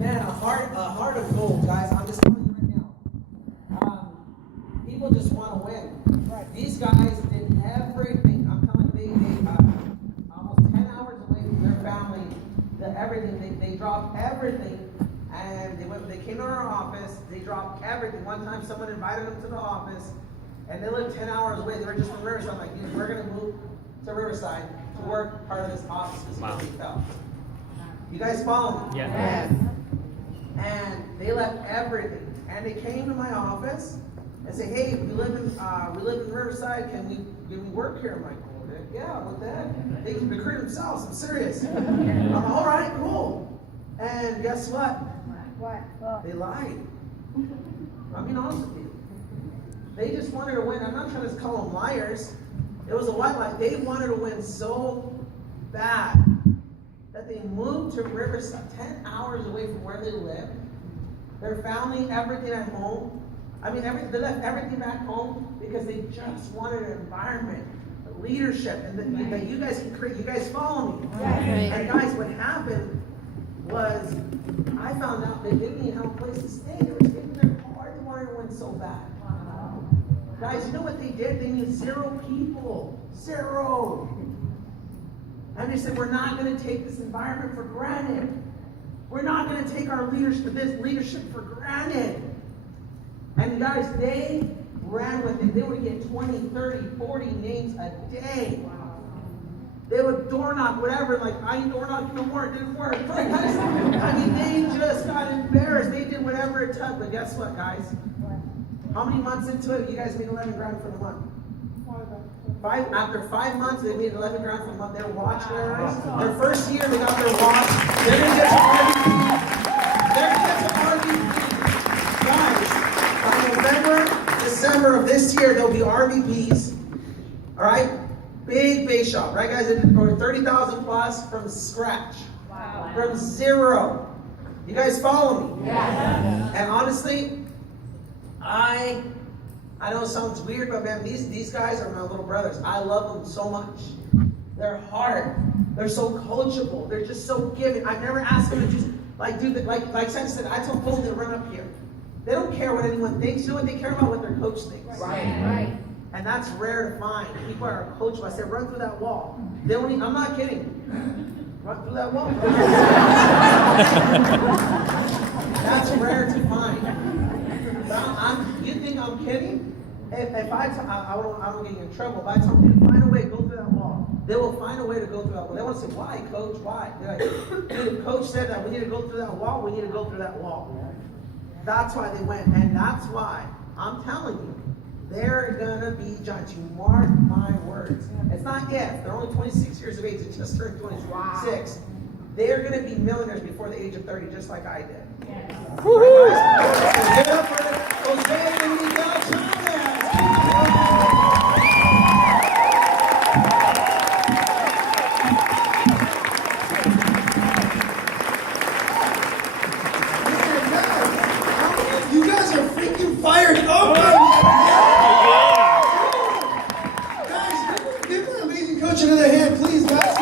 Man, a heart of gold, guys. I'm just telling you right now. People just want to win. Right. These guys did everything. I'm telling you, they almost 10 hours away from their family. Everything. They dropped everything, and they came to our office. They dropped everything. One time, someone invited them to the office, and they lived 10 hours away. They were just from Riverside. I'm like, dude, we're gonna move to Riverside to work part of this office because we felt. You guys follow me? Yes. And they left everything, and they came to my office and say, "Hey, we live in Riverside. Can we work here?" I'm like, "Oh, yeah, what the heck? They can recruit themselves. I'm serious." I'm like, "All right, cool." And guess what? What? They lied. I'm being honest with you. They just wanted to win. I'm not trying to call them liars. It was a white lie. They wanted to win so bad that they moved to Riverside, 10 hours away from where they live. Their family, everything at home. I mean, they left everything back home because they just wanted an environment, leadership, and that you guys can create. You guys follow me? Right. And guys, what happened was I found out they didn't even have a place to stay. They were staying in their car. They wanted to win so bad. Wow. Guys, you know what they did? They knew 0 people. 0. And they said, we're not going to take this environment for granted. We're not going to take our leadership for granted. And guys, they ran with it. They would get 20, 30, 40 names a day. Wow. They would door knock, whatever, like, I ain't door knocking no more, it didn't work. I mean, they just got embarrassed. They did whatever it took. But guess what, guys? How many months into it, you guys made 11 grand for the month? After 5 months, they made 11 grand for the month. They're watch wearers. Their first year, they got their watch. They're going to get to RVP. They're going to get to RVP. Guys, by November, December of this year, there'll be RVPs. All right? Big base shop. Right, guys? They did over 30,000 plus from scratch. Wow. From 0. You guys follow me? Yeah. And honestly, I know it sounds weird, but man, these guys are my little brothers. I love them so much. They're hard. They're so coachable. They're just so giving. I never asked them to just like Sam said. I told Cole to run up here. They don't care what anyone thinks. You know what they care about? What their coach thinks. Right. And that's rare to find. People are coachable. I said, run through that wall. They don't even, I'm not kidding. Run through that wall. That's rare to find. You think I'm kidding? If I don't get you in trouble. If I tell them to find a way to go through that wall, they will find a way to go through that wall. They want to say, why, coach? Why? They're like, dude, the coach said that we need to go through that wall. We need to go through that wall. That's why they went. And that's why I'm telling you, they're going to be giants. You mark my words. It's not if. They're only 26 years of age. They just turned 26. Wow. They're going to be millionaires before the age of 30, just like I did. Yes. Woohoo! Give it up for Jose and Miguel Chavez. You guys are freaking fired up. Guys, give an amazing coach another hand, please, guys.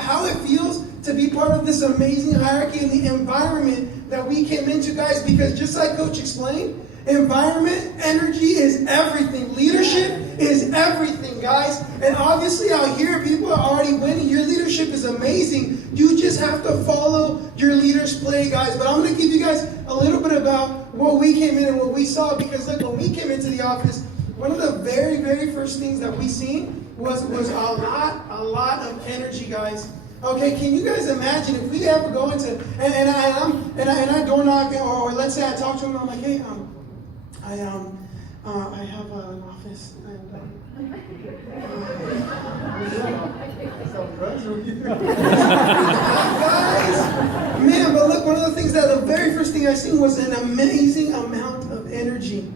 How it feels to be part of this amazing hierarchy and the environment that we came into, guys, because just like Coach explained, environment, energy is everything. Leadership is everything, guys. And obviously out here, people are already winning. Your leadership is amazing. You just have to follow your leader's play, guys. But I'm going to give you guys a little bit about what we came in and what we saw, because look, when we came into the office, one of the very, very first things that we seen was a lot of energy, guys. Okay, can you guys imagine if we ever go into and I door knock, or let's say I talk to him, I'm like, hey, I have an office and guys, man, but look, one of the things that the very first thing I seen was an amazing amount of energy.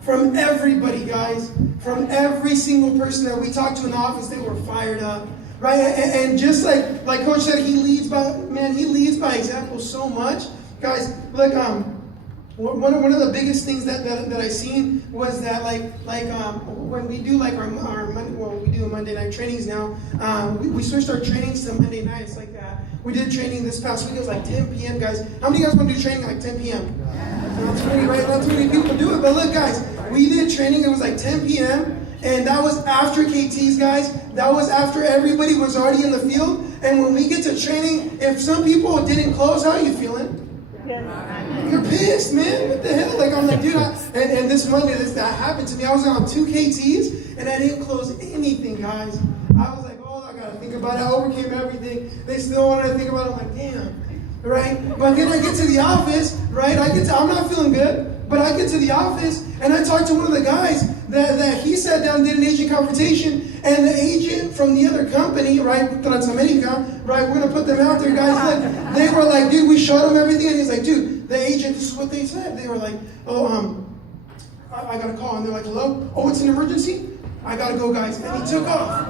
From everybody, guys, from every single person that we talked to in the office, they were fired up, right? And just like Coach said, he leads by example so much, guys. Look, one of the biggest things that I seen was that when we do like our Monday, well, we do Monday night trainings now. We switched our trainings to Monday nights. We did training this past week. It was like 10 p.m. guys. How many of you guys want to do training at like 10 p.m.? Not too many, right? Not too many people do it. But look, guys, we did training. It was like 10 p.m. And that was after KTs, guys. That was after everybody was already in the field. And when we get to training, if some people didn't close, how are you feeling? You're pissed, man. What the hell? I'm like, dude. And this Monday, that happened to me. I was on 2 KTs, and I didn't close anything, guys. I was like, oh, I got to think about it. I overcame everything. They still wanted to think about it. I'm like, damn. Right? But then I get to the office, right? I'm not feeling good, but I get to the office, and I talked to one of the guys that he sat down and did an agent confrontation, and the agent from the other company, right, Transamerica, right, we're going to put them out there, guys. Look, they were like, dude, we showed him everything, and he's like, dude, the agent, this is what they said. They were like, oh, I got a call, and they're like, hello? Oh, it's an emergency? I got to go, guys. And he took off.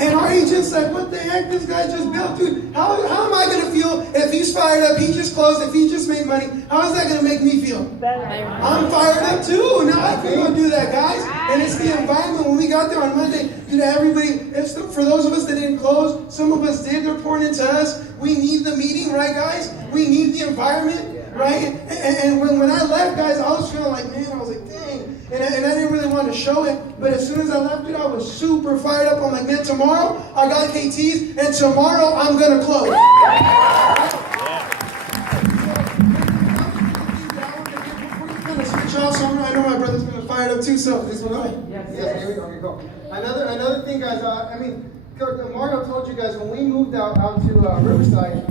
And our agent's like, what the heck, this guy just built, dude. How am I going to feel if he's fired up, he just closed, if he just made money? How is that going to make me feel? Better. I'm fired up too. Now I can't do that, guys. And it's the environment. When we got there on Monday, dude, everybody, for those of us that didn't close, some of us did, they're pouring into us. We need the meeting, right, guys? We need the environment, right? And when I left, guys, I was feeling like, man, I was like, dang. And I didn't really want to show it, but as soon as I left, dude, I was super fired up. I'm like, man, tomorrow I got KTs, and tomorrow I'm going to close. So I know my brother's going to fire it up too, so this one on. Yes, here we go. Okay, go. Another thing, guys, Mario told you guys when we moved out to Riverside,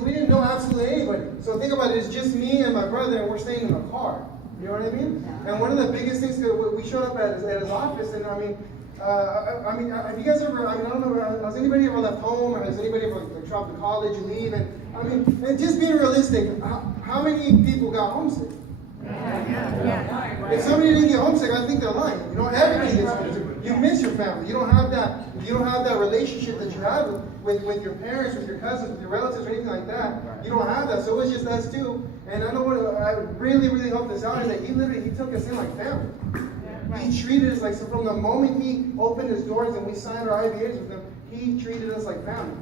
we didn't know absolutely anybody. So think about it, it's just me and my brother, and we're staying in a car. You know what I mean? And one of the biggest things that we showed up at his office, and have you guys ever? I don't know. Has anybody ever left home, or has anybody ever dropped to college and leave? And just being realistic, how many people got homesick? If somebody didn't get homesick, I think they're lying. You know, everybody gets homesick. You miss your family. You don't have that relationship that you have with your parents, with your cousins, with your relatives, or anything like that. You don't have that. So it's just us two. And I know what I really, really hope this out is that he took us in like family. He treated us like, so from the moment he opened his doors and we signed our IVAs with him, he treated us like family.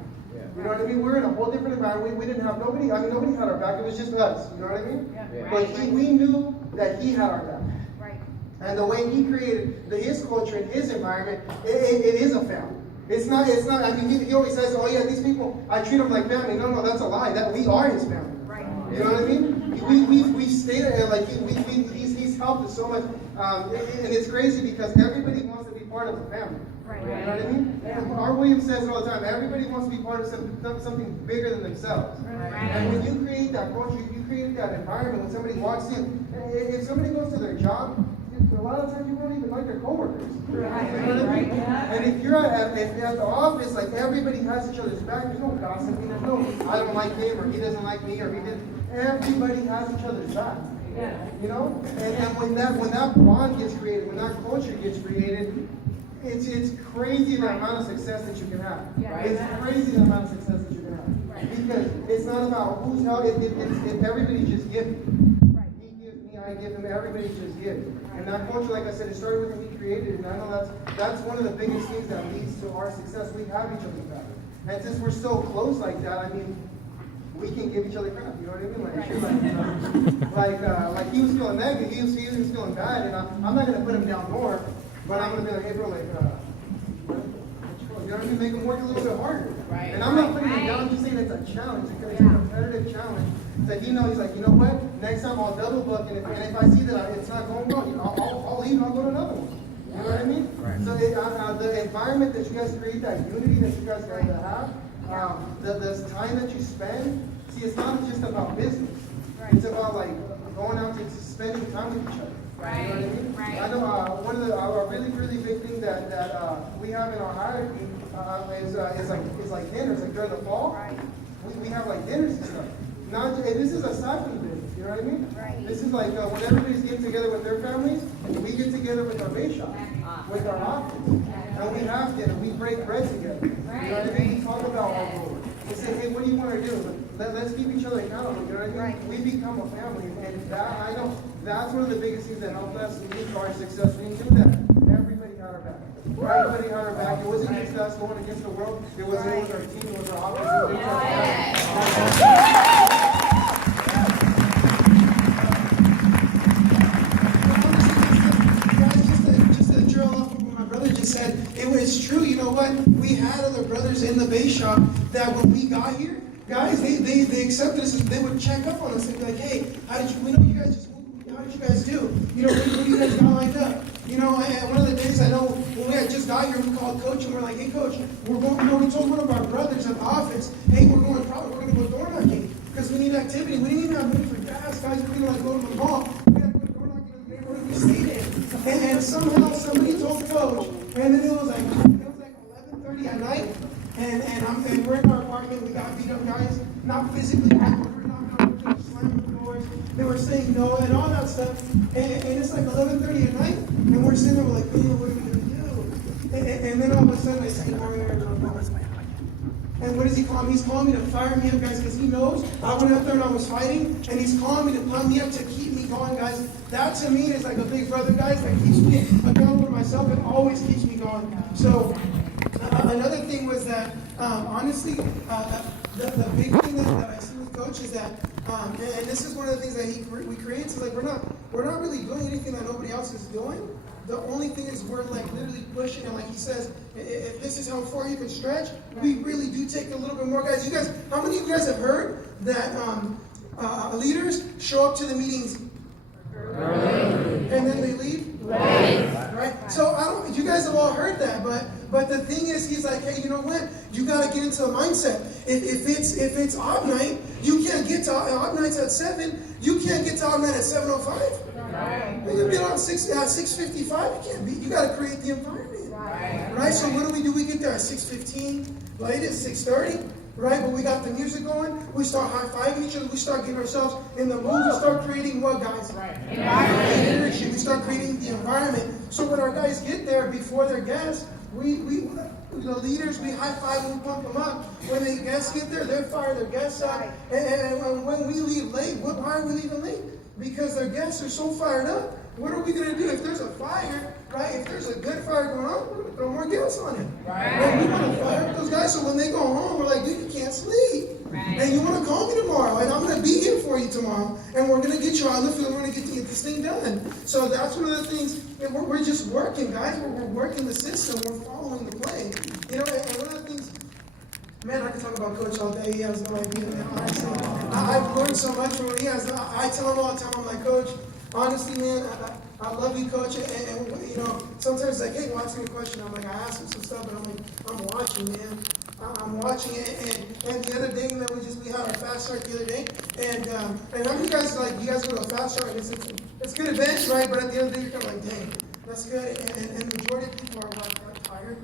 You know what I mean? We're in a whole different environment. We didn't have nobody had our back. It was just us. You know what I mean? But we knew that he had our back. And the way he created his culture and his environment, it is a family. It's not, he always says, oh yeah, these people, I treat them like family. No, that's a lie. That we are his family. You know what I mean? We stayed there, like, he's helped us so much. And it's crazy because everybody wants to be part of the family. You know what I mean? R. Williams says it all the time, everybody wants to be part of something bigger than themselves. And when you create that culture, you create that environment, when somebody walks in, if somebody goes to their job, a lot of times you won't even like their coworkers. You know what I mean? And if you're at the office, like, everybody has each other's back, there's no gossiping, there's no, I don't like him, or he doesn't like me, or he didn't. Everybody has each other's back. You know? And when that bond gets created, when that culture gets created, it's crazy the amount of success that you can have. It's crazy the amount of success that you can have. Because it's not about who's how, it's everybody just giving. He gives me, I give him, everybody just gives. And that culture, like I said, it started with him, he created it. And I know that's one of the biggest things that leads to our success. We have each other's back. And since we're so close like that, we can give each other crap, you know what I mean? Like he was feeling negative, he was feeling bad, and I'm not gonna put him down more, but I'm gonna be like, hey bro, you know what I mean? Make him work a little bit harder. And I'm not putting him down, I'm just saying it's a challenge, it's a competitive challenge. That he's like, you know what? Next time I'll double book, and if I see that it's not going well, I'll leave and I'll go to another one. You know what I mean? So the environment that you guys create, that unity that you guys have. The time that you spend, see, it's not just about business. It's about like going out to spending time with each other. You know what I mean? I know one of a really, really big thing that we have in our hierarchy is like dinners. Like during the fall, we have like dinners and stuff. And this is aside from the business. You know what I mean? This is like when everybody's getting together with their families, we get together with our base shop, with our office. And we have dinner, we break bread together. You know what I mean? We talk about our Lord. and say, hey, what do you want to do? Let's keep each other accountable, you know what I mean? Right. We become a family, and that, I know, that's one of the biggest things that helped us meet our success. We knew that everybody had our back. Everybody had our back. It wasn't just us going against the world. It was our team, it was our office. It was our Just to drill off of what my brother just said, it was true. You know what? We had other brothers in the base shop that when we got here, guys, they accepted us. They would check up on us and be like, hey, we know you guys just moved. How did you guys do? You know, what do you guys got lined up? You know, and one of the days I know when we had just got here, we called Coach and we're like, hey, Coach, we're going, you know, we told one of our brothers at the office, hey, we're going to go door knocking because we need activity. We didn't even have money for gas, guys. We didn't like go to the mall. We had to go door knocking in the neighborhood we stayed in. And somehow somebody told Coach, and then it was like 11:30 at night, and we're in our apartment. We got beat up, guys. Not physically, but we're knocking on the doors, slamming the doors. They were saying no and all that stuff. And it's like 11:30 at night, and we're sitting there we're like, man, what are we gonna do? And then all of a sudden I see Mario. And what does he call me? He's calling me to fire me up, guys, because he knows I went out there and I was fighting, and he's calling me to pump me up to keep me going, guys. That to me is like a big brother, guys, that keeps me accountable to myself and always keeps me going. So another thing was that honestly, the big thing that I see with Coach is that, and this is one of the things that we create. So like we're not really doing anything that nobody else is doing. The only thing is we're like literally pushing, and like he says, if this is how far you can stretch, we really do take a little bit more, guys. You guys, how many of you guys have heard that leaders show up to the meetings early and then they leave? Right? So you guys have all heard that, but the thing is, he's like, hey, you know what? You got to get into the mindset. If it's odd night, you can't get to odd nights at 7. You can't get to odd night at 7:05. You get on 6:55. You can't be. You got to create the environment. Right? So what do? We get there at 6:15. Latest 6:30. Right? But we got the music going. We start high-fiving each other. We start getting ourselves in the mood. We start creating what, guys? Energy. We start creating the environment. So when our guys get there before their guests, the leaders, we high-five and we pump them up. When the guests get there, they fire their guests up. And when we leave late, why are we leaving late? Because their guests are so fired up. What are we going to do? If there's a fire, right? If there's a good fire going on, we're going to throw more gas on it. And we want to fire up those guys so when they go home, we're like, dude, you can't sleep. And you want to call me tomorrow, and I'm going to be here for you tomorrow. And we're going to get you on the field. We're going to get this thing done. So that's one of the things. We're just working, guys. We're working the system. We're following the play. You know, and one of the things, man, I can talk about Coach all day. He has no idea, man. Honestly, I've learned so much from him. I tell him all the time, I'm like, Coach, honestly, man, I love you, Coach. And you know, sometimes it's like, hey, well, ask me a question. I'm like, I asked him some stuff, but I'm like, I'm watching, man. I'm watching it. And the other day, that we had our fast start the other day. And how many guys, like, you guys go to a fast start, and it's good events, right? But at the end of the day, you're kind of like, dang, that's good. And the majority of people are tired.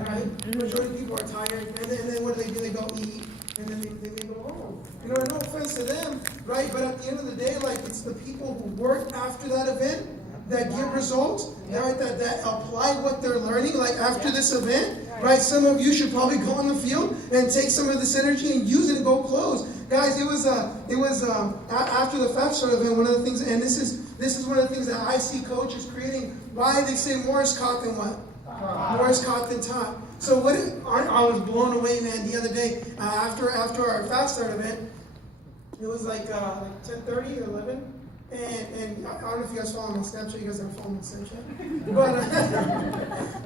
Right? The majority of people are tired. And then what do? They go eat. And then they go home. You know, no offense to them, right? But at the end of the day, like, it's the people who work after that event that get results, right? That apply what they're learning, like after this event, right? Some of you should probably go on the field and take some of this energy and use it and go close. Guys, it was after the Fast Start event, one of the things, and this is one of the things that I see coaches creating. Why they say more is caught than what? More is caught than taught. So I was blown away, man, the other day after our Fast Start event. It was like 10:30 or 11. And I don't know if you guys follow me on Snapchat. You guys don't follow me on Snapchat.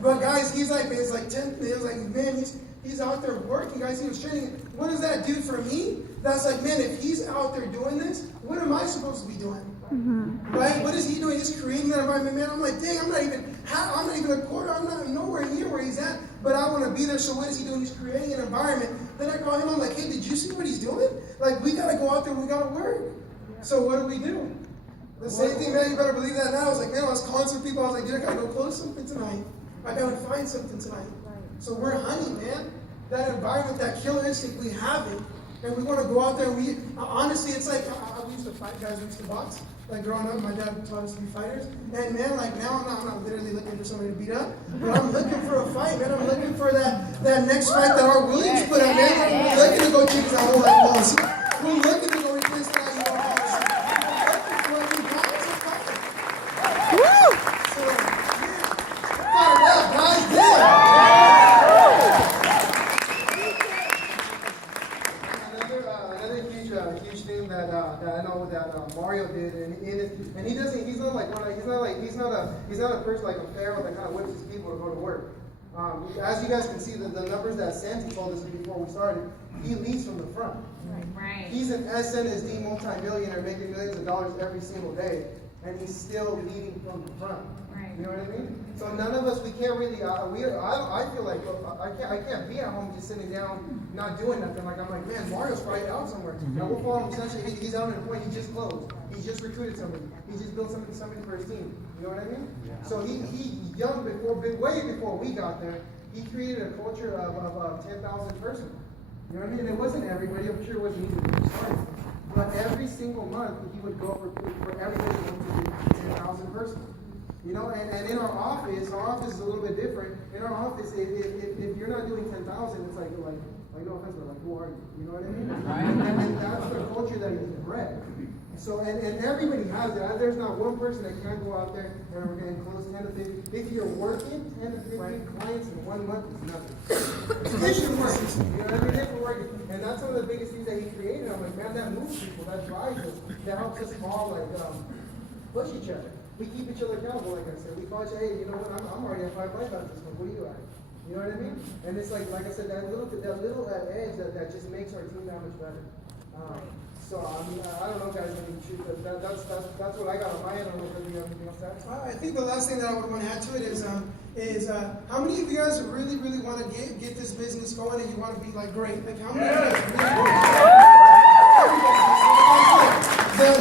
But guys, he's like, it's like 10. He was like, man, he's out there working, guys. He was training. What does that do for me? That's like, man, if he's out there doing this, what am I supposed to be doing? Right? What is he doing? He's creating that environment, man. I'm like, dang, I'm not even a quarter. I'm not nowhere near where he's at. But I want to be there. So what is he doing? He's creating an environment. Then I call him. I'm like, hey, did you see what he's doing? Like, we got to go out there. We got to work. So what do? The same thing, man. You better believe that now. I was like, man, I was calling some people. I was like, dude, I got to go close something tonight. I got to find something tonight. So we're hunting, man. That environment, that killer instinct, we have it. And we want to go out there. Honestly, it's like, we used to fight, guys. We used to box. like growing up, my dad taught us to be fighters. And man, like now I'm not literally looking for somebody to beat up, but I'm looking for a fight, man. I'm looking for that next fight that Art Williams put up, man. We're looking to go change that whole life policy. We're looking to go replace that UR policy. We're looking for a new balance of fighting. Woo! So, yeah. Fired up, guys. Yeah. Another huge thing that I know that Mario did, and he's not a person like a pharaoh that kind of whips his people to go to work. As you guys can see, the numbers that Santi told us before we started, he leads from the front. Right. He's an SNSD multi-millionaire making millions of dollars every single day, and he's still leading from the front. Right. You know what I mean? So none of us, we can't really. I feel like I can't be at home just sitting down, not doing nothing. Like I'm like, man, Mario's probably out somewhere. Now we'll follow him. Essentially, he's out in a point. He just closed. He just recruited somebody. He just built somebody for his team. You know what I mean? Yeah. So he young way before we got there. He created a culture of 10,000 person. You know what I mean? It wasn't everybody. I'm sure it wasn't easy when he started. But every single month he would go for everybody to 10,000 person. You know, and in our office is a little bit different. In our office, if you're not doing 10,000, it's like no offense, but like, who are you? You know what I mean? Right. And that's the culture that he's bred. So, and everybody has it. There's not one person that can't go out there and we're going to close 10 to 50. If you're working 10 to 15 clients in 1 month, it's nothing. If you're working, you know what I mean? If you're working. And that's one of the biggest things that he created. I'm like, man, that moves people, that drives us, that helps us all like push each other. We keep each other accountable, like I said. We call each other, hey, you know what, I'm already at 5 life after this one. What are you at? You know what I mean? And it's like I said, that little edge that just makes our team that much better. So I mean, I don't know, guys. I mean, that's what I got on my end. I don't know if you have anything else to add. I think the last thing that I would want to add to it is how many of you guys really want to get this business going and you want to be like great? Like how many of you guys really?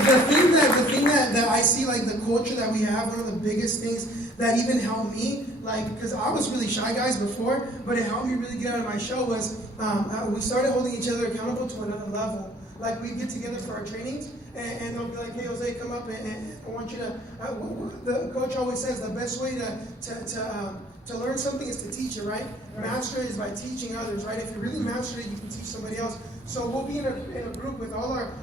The thing that I see, like the culture that we have, one of the biggest things that even helped me, like, because I was really shy, guys, before, but it helped me really get out of my shell was we started holding each other accountable to another level. Like, we'd get together for our trainings, and they'll be like, hey, Jose, come up, and I want you to, the coach always says the best way to learn something is to teach it, right? Master it is by teaching others, right? If you really master it, you can teach somebody else. So we'll be in a group with all our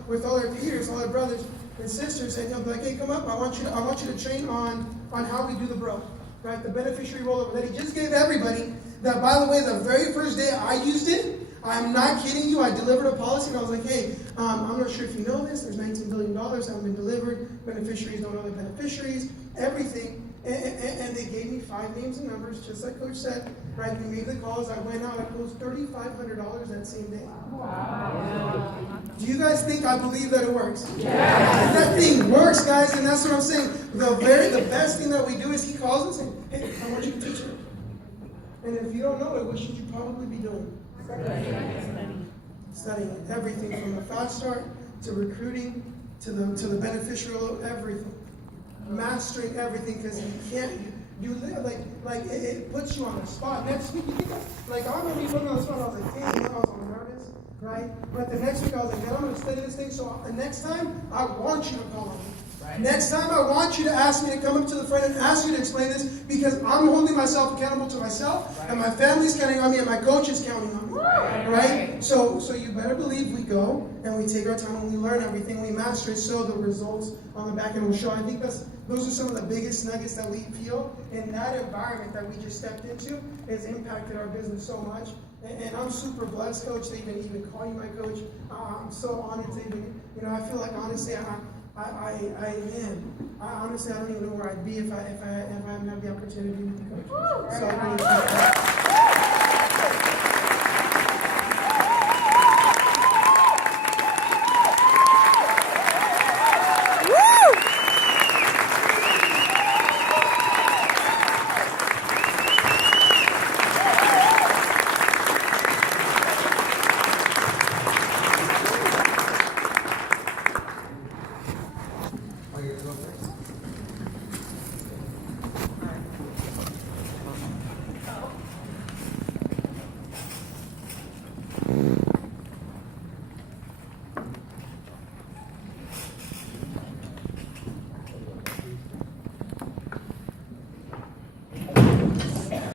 peers, all our brothers and sisters, and they'll be like, hey, come up, I want you to train on how we do the bro, right? The beneficiary rollover that he just gave everybody. That, by the way, the very first day I used it, I'm not kidding you, I delivered a policy and I was like, hey, I'm not sure if you know this, there's $19 billion that have been delivered, beneficiaries don't know the beneficiaries, everything. And they gave me 5 names and numbers, just like Coach said, right? We made the calls, I went out, I closed $3,500 that same day. Wow. Do you guys think I believe that it works? Yeah. That thing works, guys, and that's what I'm saying. The best thing that we do is he calls us and, hey, I want you to teach it. And if you don't know it, what should you probably be doing? Studying everything from the fast start to recruiting to the beneficial, everything. Mastering everything, because you can't, you live like it puts you on the spot. Next week, you think like I remember you put me on the spot, I was like, dang, I was on nervous, right? But the next week I was like, man, I'm gonna study this thing, so the next time I want you to call on me. Right. Next time I want you to ask me to come up to the front and ask you to explain this, because I'm holding myself accountable to myself, right, and my family's counting on me, and my coach is counting on me. Right? So you better believe we go and we take our time and we learn everything, we master it, so the results on the back end will show. I think those are some of the biggest nuggets that we feel, and that environment that we just stepped into has impacted our business so much. And I'm super blessed, Coach, to even call you my coach. I'm so honored to even, I feel like honestly, honestly, I don't even know where I'd be if I hadn't had the opportunity with the coach. So I really